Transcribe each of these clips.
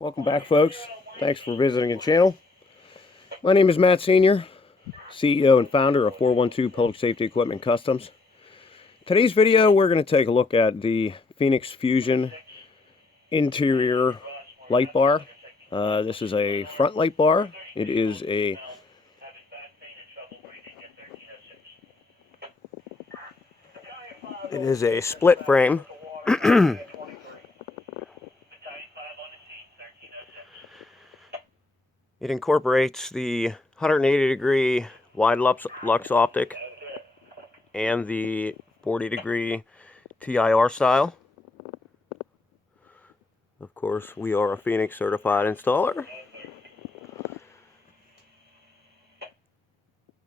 Welcome back, folks. Thanks for visiting the channel. My name is Matt Sr., CEO and founder of 412 Public Safety Equipment Customs. Today's video, we're going to take a look at the Feniex Fusion interior light bar. This is a front light bar. It is a split frame. It incorporates the 180-degree Wide-Lux optic and the 40-degree TIR style. Of course, we are a Feniex certified installer.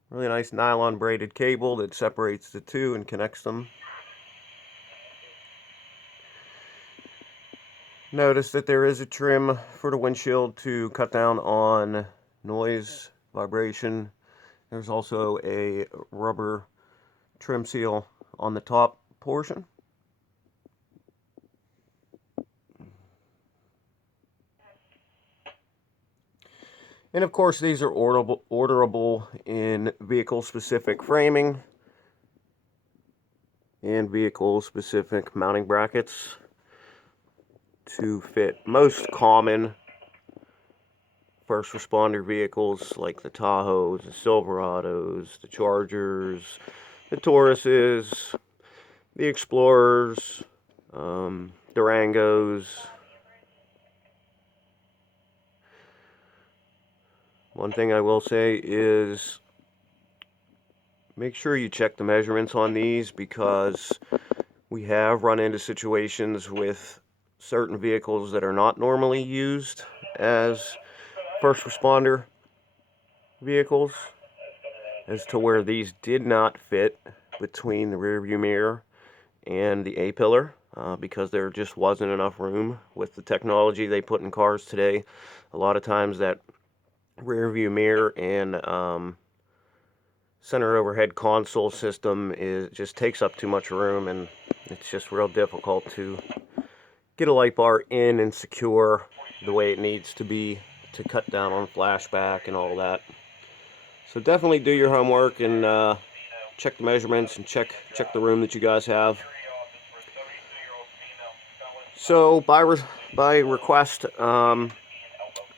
Really nice nylon braided cable that separates the two and connects them. Notice that there is a trim for the windshield to cut down on noise, vibration. There's also a rubber trim seal on the top portion. And of course, these are orderable in vehicle-specific framing and vehicle-specific mounting brackets to fit most common first responder vehicles like the Tahoes, the Silverados, the Chargers, the Tauruses, the Explorers, Durangos. One thing I will say is make sure you check the measurements on these, because we have run into situations with certain vehicles that are not normally used as first responder vehicles as to where these did not fit between the rear view mirror and the A-pillar because there just wasn't enough room. With the technology they put in cars today, a lot of times that rear view mirror and center overhead console system just takes up too much room, and it's just real difficult to get a light bar in and secure the way it needs to be to cut down on flashback and all that. So definitely do your homework and check the measurements and check the room that you guys have. So by request, I'm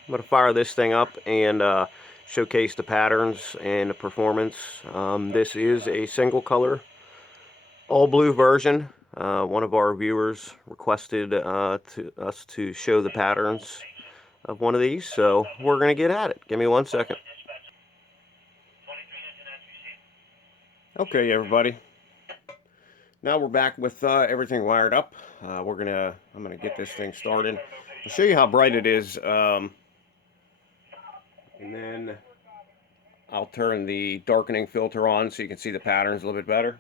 going to fire this thing up and showcase the patterns and the performance. This is a single color, all blue version. One of our viewers requested us to show the patterns of one of these, so we're going to get at it. Give me 1 second. Okay, everybody. Now we're back with everything wired up. I'm gonna get this thing started. I'll show you how bright it is, and then I'll turn the darkening filter on so you can see the patterns a little bit better.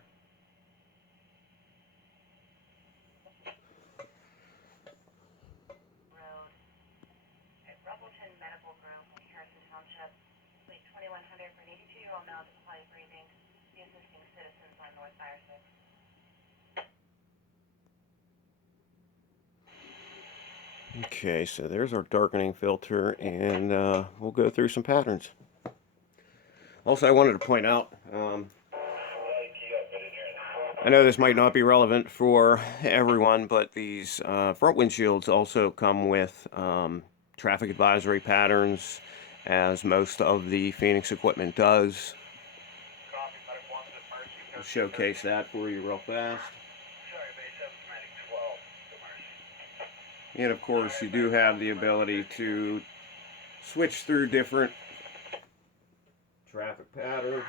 Okay, so there's our darkening filter, and we'll go through some patterns. Also, I wanted to point out, I know this might not be relevant for everyone, but these front windshields also come with traffic advisory patterns, as most of the Feniex equipment does. I'll showcase that for you real fast. And of course, you do have the ability to switch through different traffic patterns.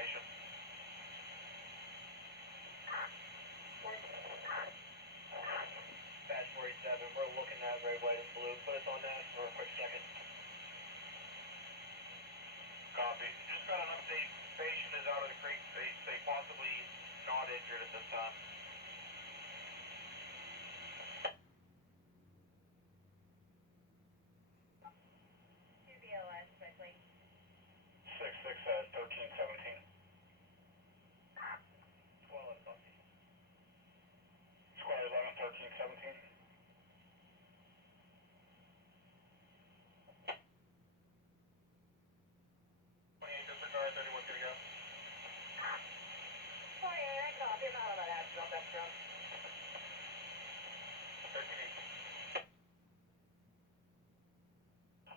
information. Batch 47, we're looking at red, white, and blue. Put us on that for a quick second. Copy. Just got an update. Patient is out of the creek. They possibly not injured at this time. BLS quickly. 66 has 1317. Squad 11, copy. Squad 11, 1317. 28 disregard, 31 good to go. 28, I copy. I'm out of that accident. That's drum. 1318.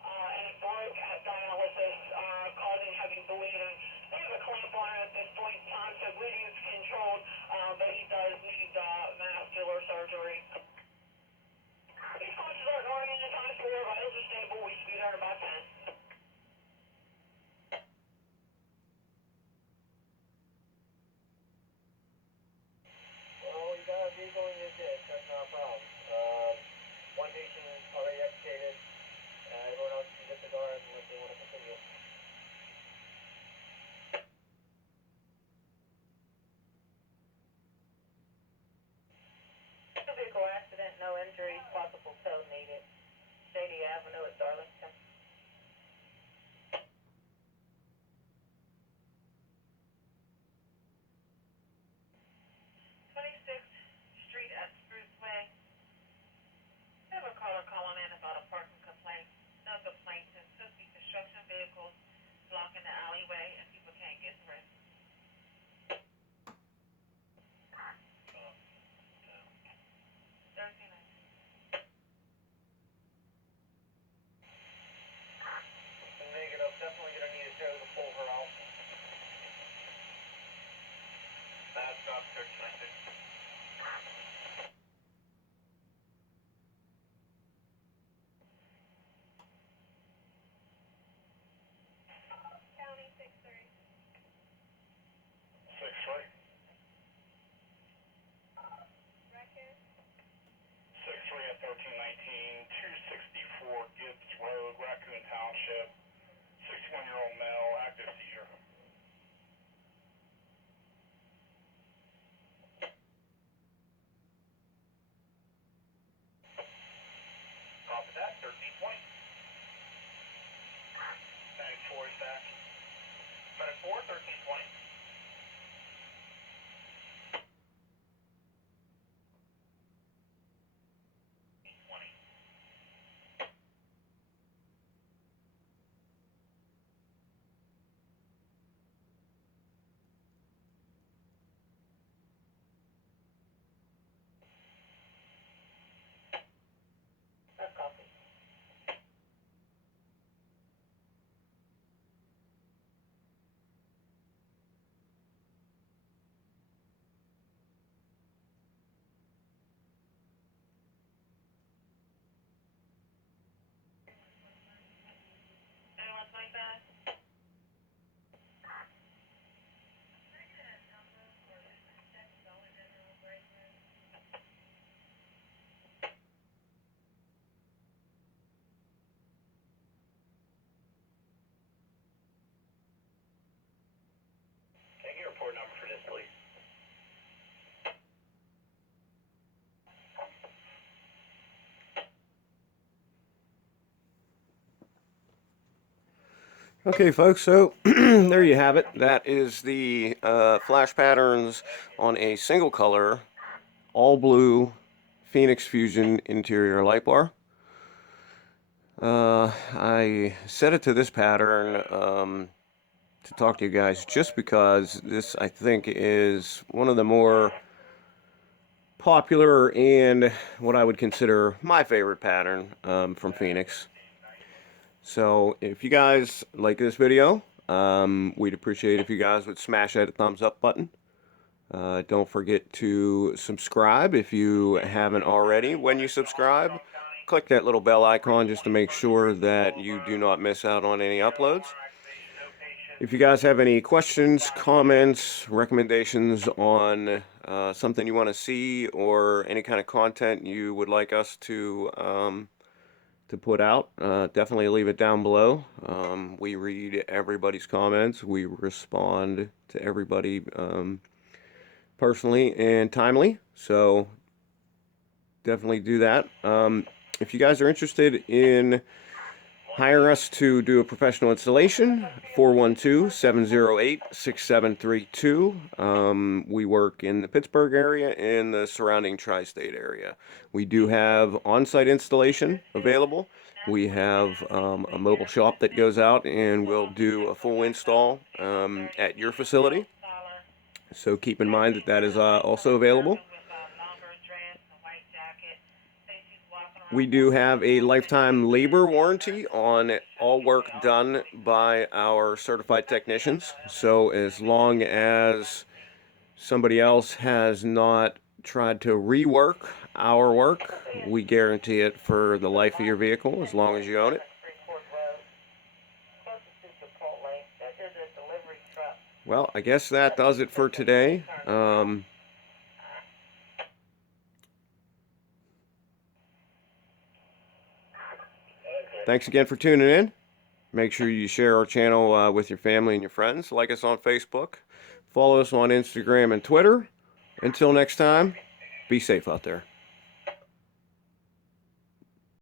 And Brook has dialysis causing heavy bleeding. There's a clamp on it at this point in time, so bleeding is controlled, but he does need vascular surgery. These punches are going in the time for vitals are stable. We should be there in about 10. Well, we got a vehicle in your ditch. That's not a problem. One patient is already extricated. Everyone else can disregard unless they want to continue. Vehicle accident, no injuries, possible tow needed. Shady Avenue at Darlington. 26th Street at Spruce Way. I have a caller calling in about a parking complaint. No complaints, and could be construction vehicles blocking the alleyway and people can't get through. Thursday night. Negative. Definitely gonna need a tow to pull her out. That's not connected. County 6-3. 6-3. Record. 6-3 at 1319, 264 Gibbs Road, Raccoon Township. 61-year-old male, active seizure. Copy that, 1320. Medic 4 is back. Medic 4, 1320. 20. That's copy. Anyone 25? Can I get a report number for this, please? Okay, folks, so there you have it. That is the flash patterns on a single color, all blue Feniex Fusion interior light bar. I set it to this pattern to talk to you guys just because this, I think, is one of the more popular and what I would consider my favorite pattern from Feniex. So if you guys like this video, we'd appreciate if you guys would smash that thumbs up button. Don't forget to subscribe if you haven't already. When you subscribe, click that little bell icon just to make sure that you do not miss out on any uploads. If you guys have any questions, comments, recommendations on something you want to see or any kind of content you would like us to put out, definitely leave it down below. We read everybody's comments. We respond to everybody personally and timely. So definitely do that. If you guys are interested in hire us to do a professional installation, 412-708-6732. We work in the Pittsburgh area and the surrounding tri-state area. We do have on-site installation available. We have a mobile shop that goes out and will do a full install at your facility. So keep in mind that that is also available. We do have a lifetime labor warranty on all work done by our certified technicians. So as long as somebody else has not tried to rework our work, we guarantee it for the life of your vehicle as long as you own it. Well, I guess that does it for today. Thanks again for tuning in. Make sure you share our channel with your family and your friends. Like us on Facebook. Follow us on Instagram and Twitter. Until next time, be safe out there.